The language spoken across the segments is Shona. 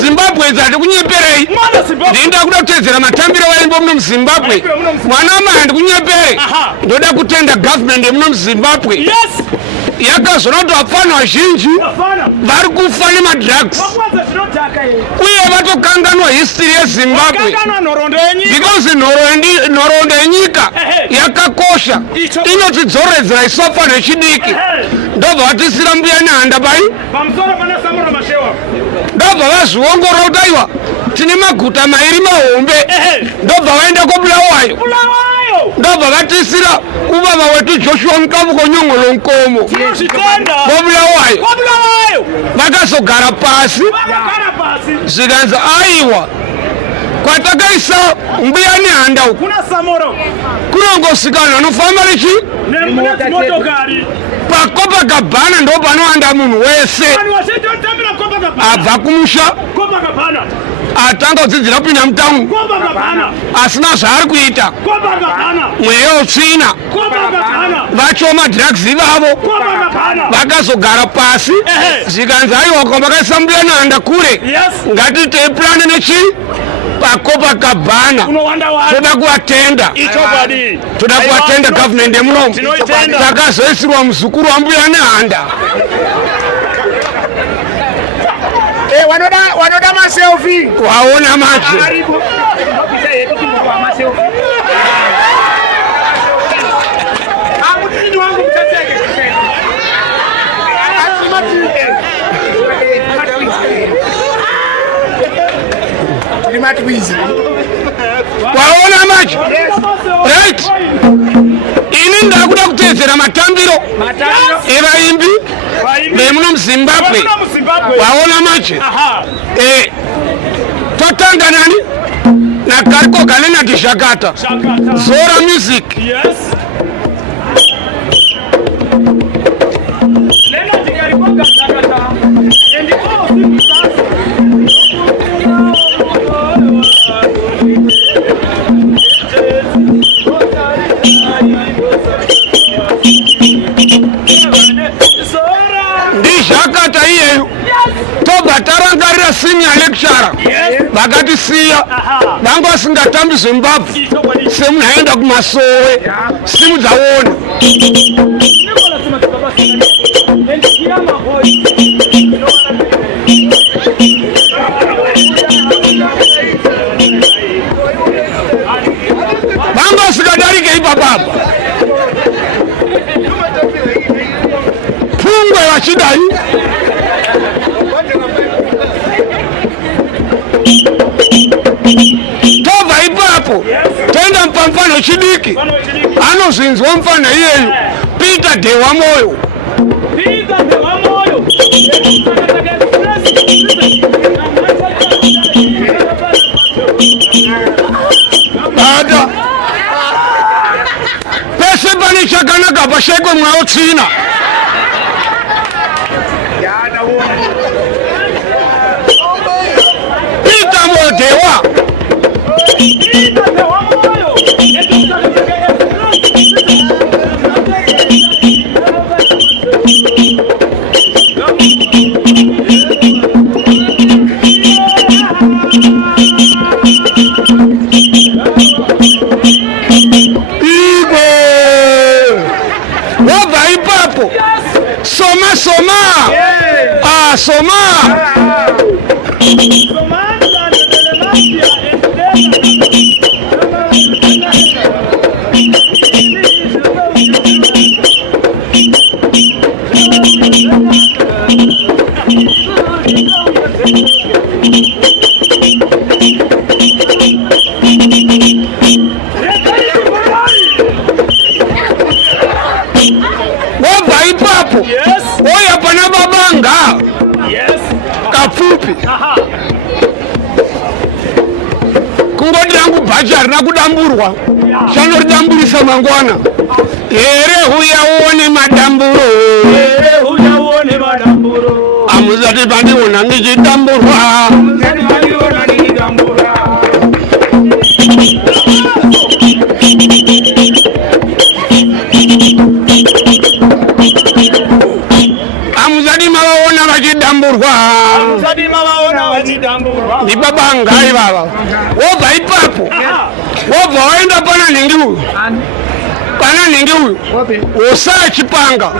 Zimbabwe zati kunyeperei ndinda kuda kutedzera matambiro vaimbo muno muZimbabwe mwana wamai ndikunyepere ndoda kutenda government yemuno muZimbabwe yakazona kuti vapfana vazhinji vari kufa nemadrugs uye vatokanganwa history yeZimbabwe because nhoroondo yenyika yakakosha inotidzoredzera isofa nechidiki ndobva vatisira mbuya nehanda pai ndobva vazviongorora kuti aiwa tine maguta mairi mahombe ndobva vaenda koBulawayo ndobva vatisira ubaba wetu Joshua Nkavuko Nyong'olo Nkomo koBulawayo vakazogara pasi zvikanzi aiwa kwatakaisa mbuya nehanda uku kunongosikana vanofamba paCopacabana ndo panoanda munhu wese abva kumusha atanga kudzidzira kupinda mutauni asina zvaari kuita mweya utsvina vachoma drugs ivavo vakazogara pasi zvikanzi aiwa kwamba vakaisa mbuya nehanda kure ngatitei plane nechi paCopacabana toda kuvatenda government yemunomu takazoisirwa muzukuru wambuya nehanda wanoda maselfie waona macho waona macho right ini ndakuda kutedzera matambiro evaimbi vemuno muZimbabwe waona macho totanga nani naKariko Galenati Shakata Zora Music ndizvakata iyeyo tobva tarangarira senior lecturer vakatisiya vanga vasingatambi Zimbabwe semunhu aenda kumasowe simu dzaona vanga vasikadarike ipapapa pfungwe vachidai tobva ipapo toenda mupamufano chidiki anozvinzwa mufana iyeyu Peter Dewamoyo bada pese pane chakanaka pashekwe mwaotsvina Peter Modewa wabva ipapo soma soma wabva ipapo oya pana babanga kapfupi kungoti rangu bhachi harina kudamburwa chanoridamburisa mangwana here huya uone madamburo amuzati pandiona ndichidamburwa amuzati mavaona vachidamburwa ni baba ngai baba wobva ipapo wobva waenda pana ningi uyu usaya chipanga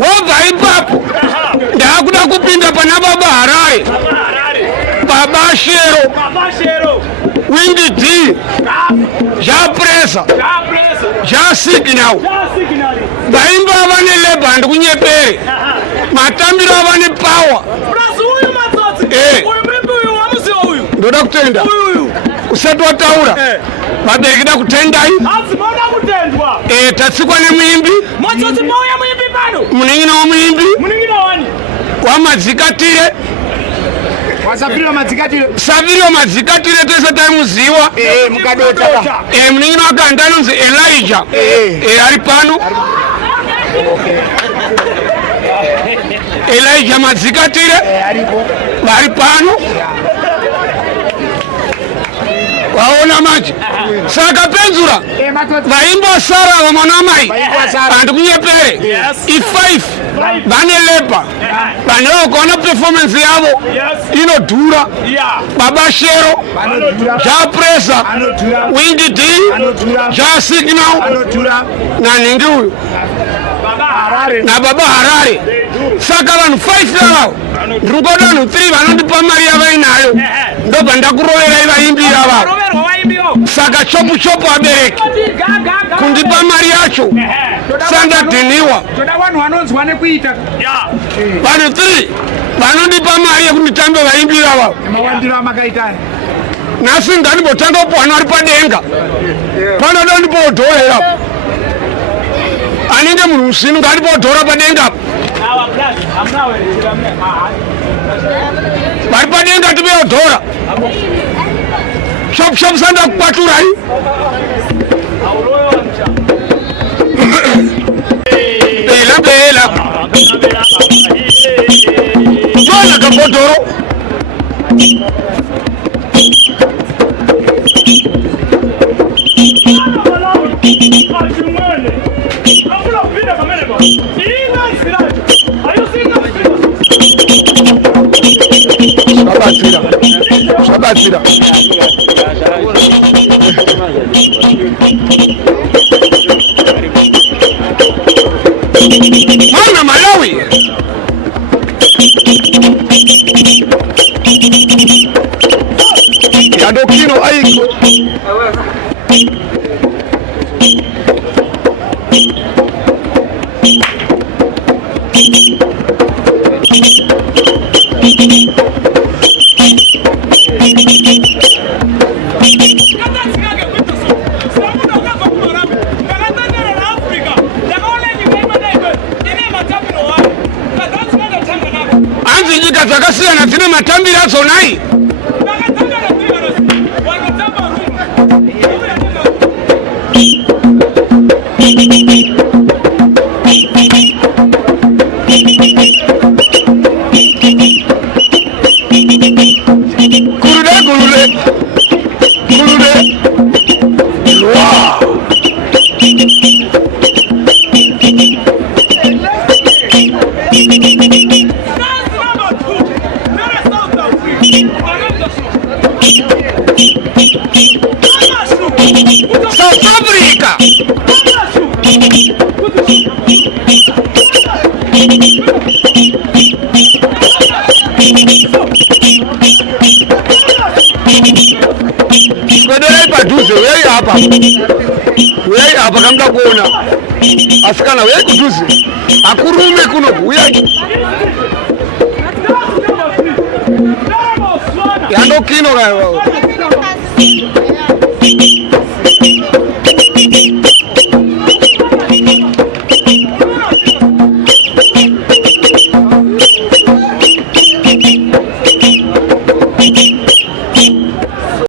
wobva ipapo ndakuda kupinda pana baba Harare, baba Shero, Windy D, Presa, Signal, vaimba vane leband kunyepere, matambiro vane power. Ndoda kutenda usati wataura vabereki da kutendai tatsikwa nemuimbi muning'ina womuimbi wamadzikatire Saviri wamadzikatire tese taimuziwa muning'ina wakanda anonzi Elijah ari pano Elijah madzikatire vari pano waona manje saka penzura vaimbo sara vamwana mai vantu kunyepere i5 vane lepa vane vakaona performance yavo inodhura baba Shero Presa Windy D Signal naningi uyu na baba Harare saka vanhu 5 yavavo ndikukoda vanhu 3 vanondipa mari yavainayo ndobva ndakurovera ivaimbi yavavo saka chopu abereki kundipa mari yacho sandadhiniwa vanhu 3 vanondipa mari yekunditambe vaimbi vavavo nhasi ndandimbotanga kupwana ari padenga panoda ndipodhorera anenge munhu usinu ngatipodhora padenga vari padenga tiveodhora shop sanda kukwaturai bela tona kapodhoro Shabatira. Mwana Malawi. Yadokino aiko. Anzi nyika dzakasiyana dzine matambiro adzonai. South Africa. Kodai padhuze weyi apa kamda kuona asikana weyi kudhuze akurume kuno weyi yandokino kayo